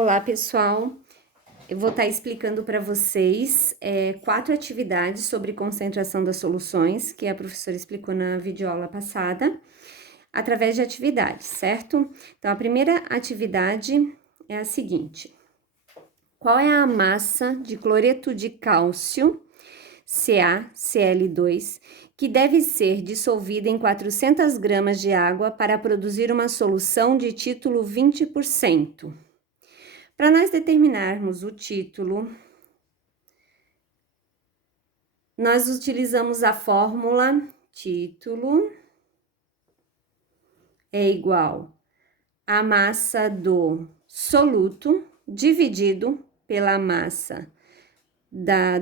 Olá, pessoal. Eu vou estar explicando para vocês 4 atividades sobre concentração das soluções, que a professora explicou na videoaula passada, através de atividades, certo? Então, a primeira atividade é a seguinte: qual é a massa de cloreto de cálcio, CaCl2, que deve ser dissolvida em 400 gramas de água para produzir uma solução de título 20%? Para nós determinarmos o título, nós utilizamos a fórmula título é igual à massa do soluto dividido pela massa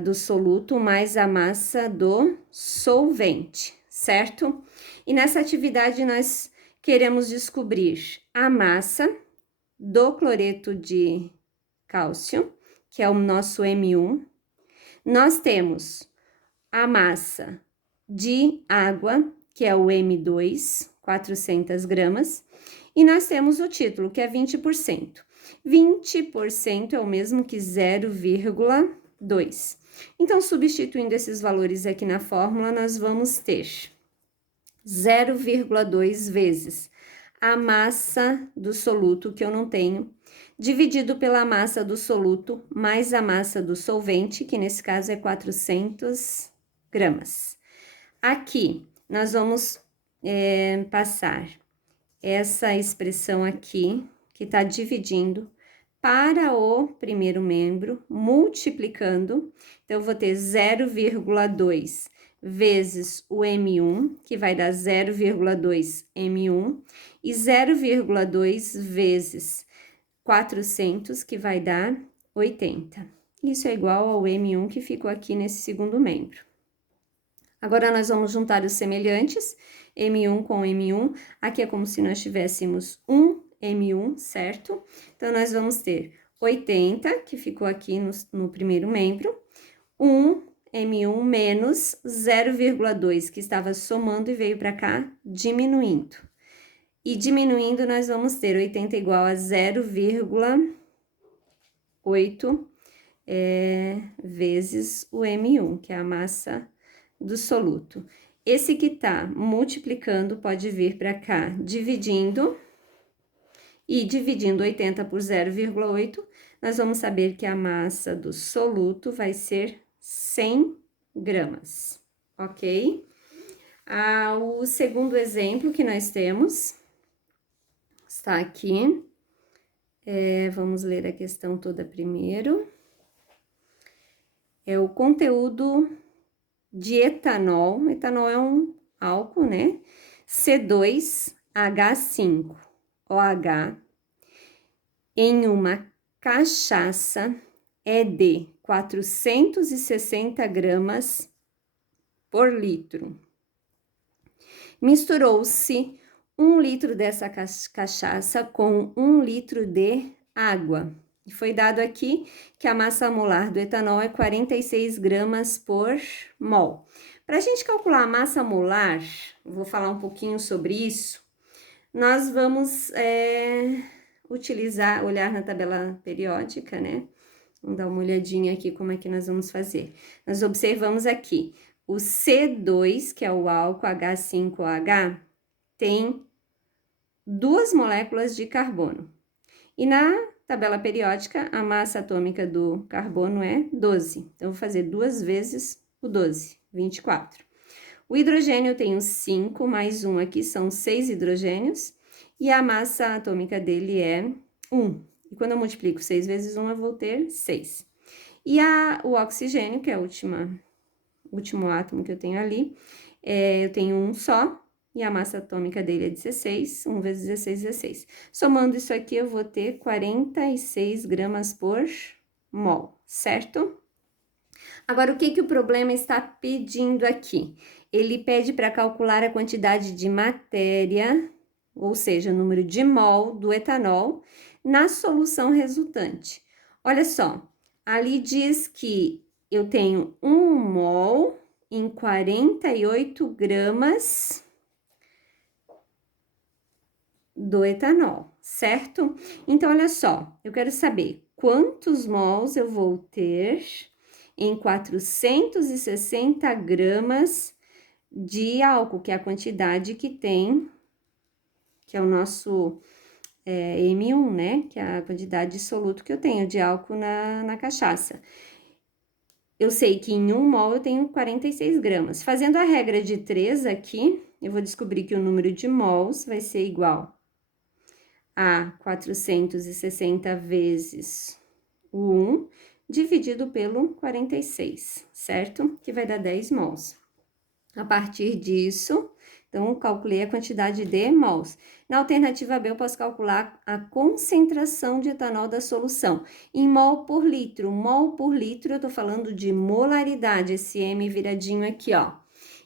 do soluto mais a massa do solvente, certo? E nessa atividade nós queremos descobrir a massa do cloreto de cálcio, que é o nosso M1. Nós temos a massa de água, que é o M2, 400 gramas, e nós temos o título, que é 20%. 20% é o mesmo que 0,2. Então, substituindo esses valores aqui na fórmula, nós vamos ter 0,2 vezes a massa do soluto, que eu não tenho, dividido pela massa do soluto, mais a massa do solvente, que nesse caso é 400 gramas. Aqui, nós vamos passar essa expressão aqui, que está dividindo, para o primeiro membro, multiplicando. Então, eu vou ter 0,2 vezes o M1, que vai dar 0,2 M1, e 0,2 vezes 400, que vai dar 80. Isso é igual ao M1 que ficou aqui nesse segundo membro. Agora, nós vamos juntar os semelhantes, M1 com M1. Aqui é como se nós tivéssemos um M1, certo? Então, nós vamos ter 80, que ficou aqui no primeiro membro, 1 M1 menos 0,2, que estava somando e veio para cá diminuindo. E diminuindo, nós vamos ter 80 igual a 0,8 vezes o M1, que é a massa do soluto. Esse que tá multiplicando pode vir para cá dividindo, e dividindo 80 por 0,8, nós vamos saber que a massa do soluto vai ser 100 gramas, ok? O segundo exemplo que nós temos está aqui. Vamos ler a questão toda primeiro. É o conteúdo de etanol. Etanol é um álcool, né? C2H5OH em uma cachaça é de 460 gramas por litro. Misturou-se 1 litro dessa cachaça com 1 litro de água. E foi dado aqui que a massa molar do etanol é 46 gramas por mol. Para a gente calcular a massa molar, vou falar um pouquinho sobre isso, nós vamos olhar na tabela periódica, né? Vamos dar uma olhadinha aqui como é que nós vamos fazer. Nós observamos aqui, o C2, que é o álcool H5OH, tem 2 moléculas de carbono. E na tabela periódica, a massa atômica do carbono é 12. Então, eu vou fazer 2 vezes o 12, 24. O hidrogênio eu tenho 5, mais 1 aqui, são 6 hidrogênios. E a massa atômica dele é 1. E quando eu multiplico 6 vezes 1, eu vou ter 6. E o oxigênio, que é o último átomo que eu tenho ali, eu tenho um só. E a massa atômica dele é 16, 1 vezes 16, 16. Somando isso aqui, eu vou ter 46 gramas por mol, certo? Agora, o que o problema está pedindo aqui? Ele pede para calcular a quantidade de matéria, ou seja, o número de mol do etanol, na solução resultante. Olha só, ali diz que eu tenho 1 mol em 48 gramas do etanol, certo? Então, olha só, eu quero saber quantos mols eu vou ter em 460 gramas de álcool, que é a quantidade que tem, que é o nosso M1, né? Que é a quantidade de soluto que eu tenho de álcool na cachaça. Eu sei que em 1 mol eu tenho 46 gramas. Fazendo a regra de 3 aqui, eu vou descobrir que o número de mols vai ser igual a 460 vezes o 1 dividido pelo 46, certo? Que vai dar 10 mols. A partir disso, então, calculei a quantidade de mols. Na alternativa B, eu posso calcular a concentração de etanol da solução em mol por litro. Mol por litro, eu tô falando de molaridade, esse M viradinho aqui, ó.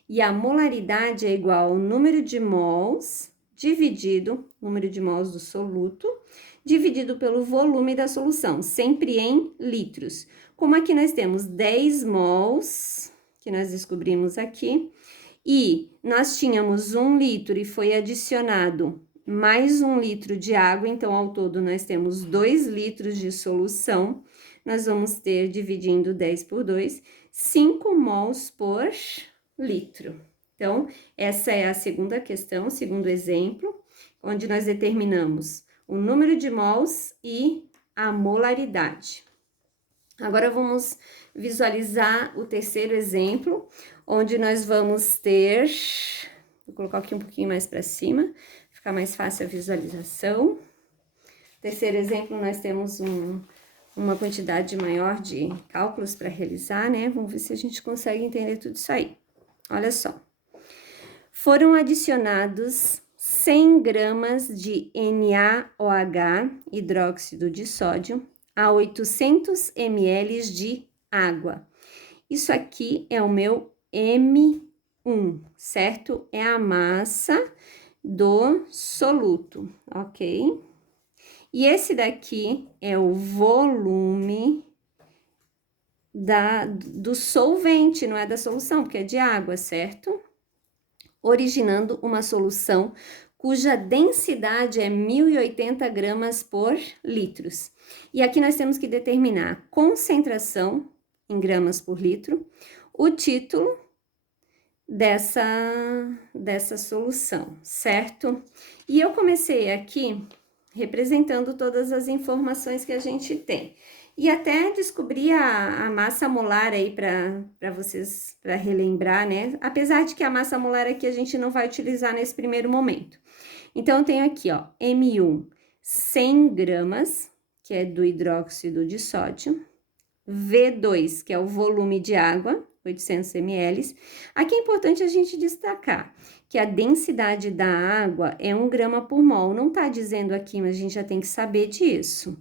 E a molaridade é igual ao número de mols dividido, número de mols do soluto, dividido pelo volume da solução, sempre em litros. Como aqui nós temos 10 mols, que nós descobrimos aqui, e nós tínhamos 1 litro e foi adicionado mais 1 litro de água, então ao todo nós temos 2 litros de solução. Nós vamos ter, dividindo 10 por 2, 5 mols por litro. Então, essa é a segunda questão, segundo exemplo, onde nós determinamos o número de mols e a molaridade. Agora, vamos visualizar o terceiro exemplo, onde nós vamos ter... Vou colocar aqui um pouquinho mais para cima, ficar mais fácil a visualização. Terceiro exemplo, nós temos uma quantidade maior de cálculos para realizar, né? Vamos ver se a gente consegue entender tudo isso aí. Olha só. Foram adicionados 100 gramas de NaOH, hidróxido de sódio, a 800 ml de água. Isso aqui é o meu M1, certo? É a massa do soluto, ok? E esse daqui é o volume do solvente, não é da solução, porque é de água, certo? Originando uma solução cuja densidade é 1080 gramas por litros. E aqui nós temos que determinar a concentração em gramas por litro, o título dessa solução, certo? E eu comecei aqui representando todas as informações que a gente tem. E até descobri a massa molar aí para vocês, para relembrar, né? Apesar de que a massa molar aqui a gente não vai utilizar nesse primeiro momento. Então, eu tenho aqui, ó, M1, 100 gramas, que é do hidróxido de sódio, V2, que é o volume de água, 800 ml. Aqui é importante a gente destacar que a densidade da água é 1 grama por mol. Não tá dizendo aqui, mas a gente já tem que saber disso.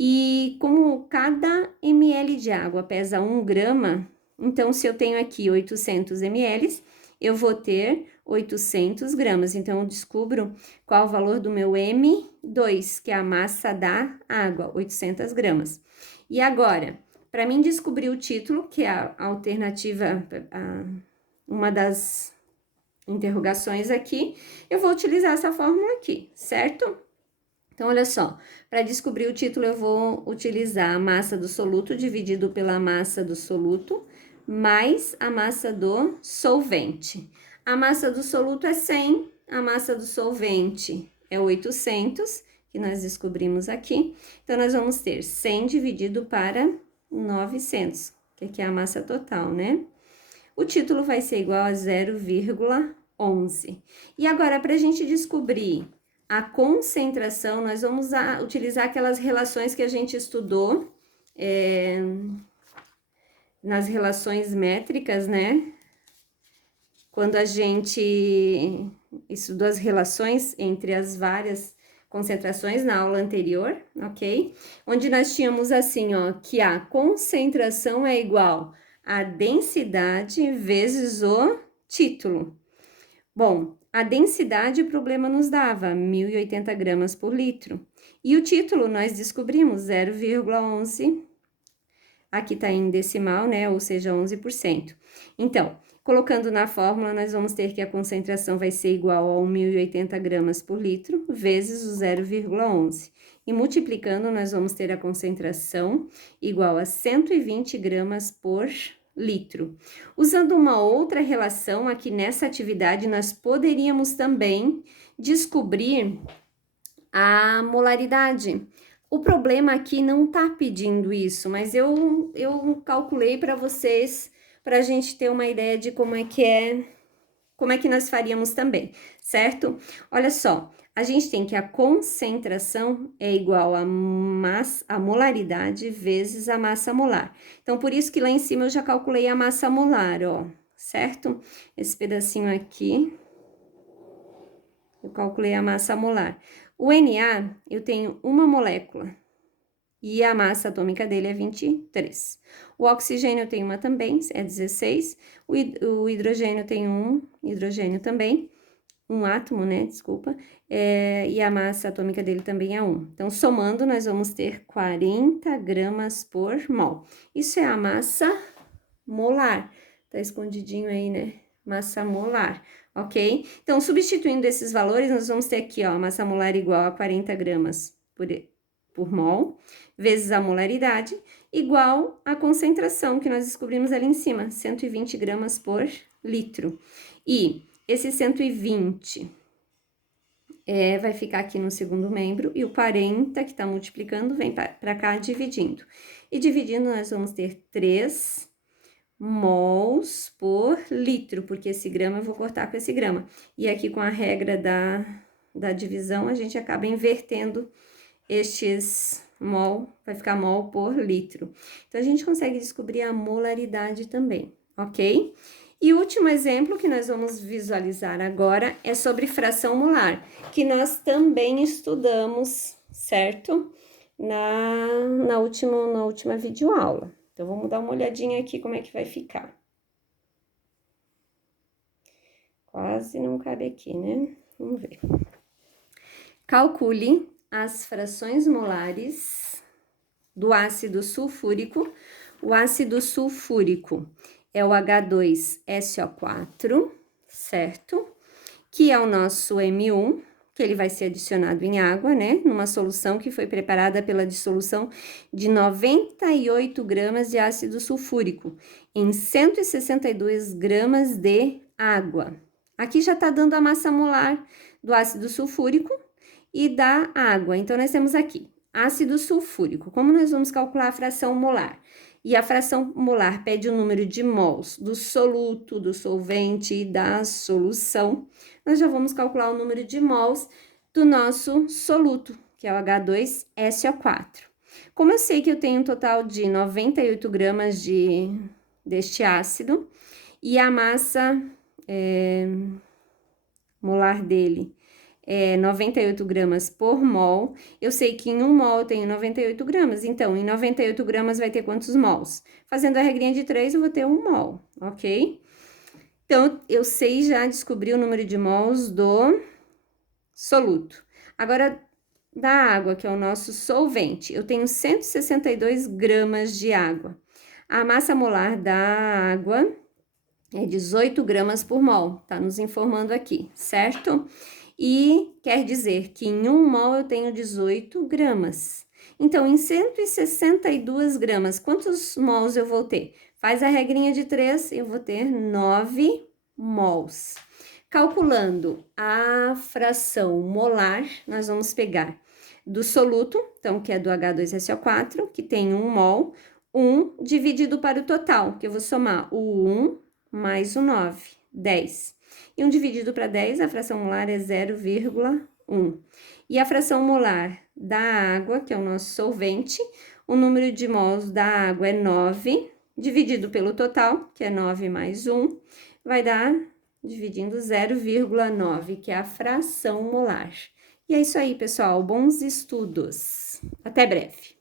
E como cada ml de água pesa 1 grama, então se eu tenho aqui 800 ml, eu vou ter 800 gramas. Então, eu descubro qual o valor do meu M2, que é a massa da água, 800 gramas. E agora, para mim descobrir o título, que é a alternativa, uma das interrogações aqui, eu vou utilizar essa fórmula aqui, certo? Então, olha só, para descobrir o título, eu vou utilizar a massa do soluto dividido pela massa do soluto, mais a massa do solvente. A massa do soluto é 100, a massa do solvente é 800, que nós descobrimos aqui. Então, nós vamos ter 100 dividido para 900, que aqui é a massa total, né? O título vai ser igual a 0,11. E agora, para a gente descobrir a concentração, nós vamos utilizar aquelas relações que a gente estudou nas relações métricas, né? Quando a gente estudou as relações entre as várias concentrações na aula anterior, ok? Onde nós tínhamos assim, ó, que a concentração é igual a densidade vezes o título. Bom, a densidade o problema nos dava 1080 gramas por litro. E o título nós descobrimos 0,11, aqui tá em decimal, né? Ou seja, 11%. Então, Colocando na fórmula, nós vamos ter que a concentração vai ser igual a 1.080 gramas por litro, vezes o 0,11. E multiplicando, nós vamos ter a concentração igual a 120 gramas por litro. Usando uma outra relação aqui nessa atividade, nós poderíamos também descobrir a molaridade. O problema aqui não tá pedindo isso, mas eu calculei para vocês, para a gente ter uma ideia de como é que nós faríamos também, certo? Olha só, a gente tem que a concentração é igual a molaridade vezes a massa molar. Então, por isso que lá em cima eu já calculei a massa molar, ó, certo? Esse pedacinho aqui, eu calculei a massa molar. O Na, eu tenho uma molécula e a massa atômica dele é 23. O oxigênio tem uma também, é 16. O hidrogênio tem um hidrogênio também, um átomo, né, desculpa, e a massa atômica dele também é 1. Então, somando, nós vamos ter 40 gramas por mol. Isso é a massa molar, tá escondidinho aí, né, massa molar, ok? Então, substituindo esses valores, nós vamos ter aqui, ó, a massa molar igual a 40 gramas por mol, vezes a molaridade, igual à concentração que nós descobrimos ali em cima, 120 gramas por litro. E esse 120 vai ficar aqui no segundo membro, e o 40, que está multiplicando, vem para cá dividindo. E dividindo, nós vamos ter 3 mols por litro, porque esse grama eu vou cortar com esse grama. E aqui com a regra da divisão, a gente acaba invertendo estes mol, vai ficar mol por litro. Então, a gente consegue descobrir a molaridade também, ok? E o último exemplo que nós vamos visualizar agora é sobre fração molar, que nós também estudamos, certo? Na última videoaula. Então, vamos dar uma olhadinha aqui como é que vai ficar. Quase não cabe aqui, né? Vamos ver. Calcule as frações molares do ácido sulfúrico. O ácido sulfúrico é o H2SO4, certo? Que é o nosso M1, que ele vai ser adicionado em água, né? Numa solução que foi preparada pela dissolução de 98 gramas de ácido sulfúrico em 162 gramas de água. Aqui já tá dando a massa molar do ácido sulfúrico e da água. Então, nós temos aqui ácido sulfúrico. Como nós vamos calcular a fração molar? E a fração molar pede o número de mols do soluto, do solvente e da solução. Nós já vamos calcular o número de mols do nosso soluto, que é o H2SO4. Como eu sei que eu tenho um total de 98 gramas deste ácido e a massa molar dele é 98 gramas por mol, eu sei que em 1 mol eu tenho 98 gramas, então em 98 gramas vai ter quantos mols? Fazendo a regrinha de 3, eu vou ter 1 mol, ok? Então, eu sei já descobrir o número de mols do soluto. Agora, da água, que é o nosso solvente, eu tenho 162 gramas de água. A massa molar da água é 18 gramas por mol, tá nos informando aqui, certo? E quer dizer que em 1 mol eu tenho 18 gramas. Então, em 162 gramas, quantos mols eu vou ter? Faz a regrinha de 3, eu vou ter 9 mols. Calculando a fração molar, nós vamos pegar do soluto, então, que é do H2SO4, que tem 1 mol, 1 dividido para o total, que eu vou somar o 1 mais o 9, 10. E 1 dividido para 10, a fração molar é 0,1. E a fração molar da água, que é o nosso solvente, o número de mols da água é 9, dividido pelo total, que é 9 mais 1, vai dar, dividindo 0,9, que é a fração molar. E é isso aí, pessoal. Bons estudos. Até breve.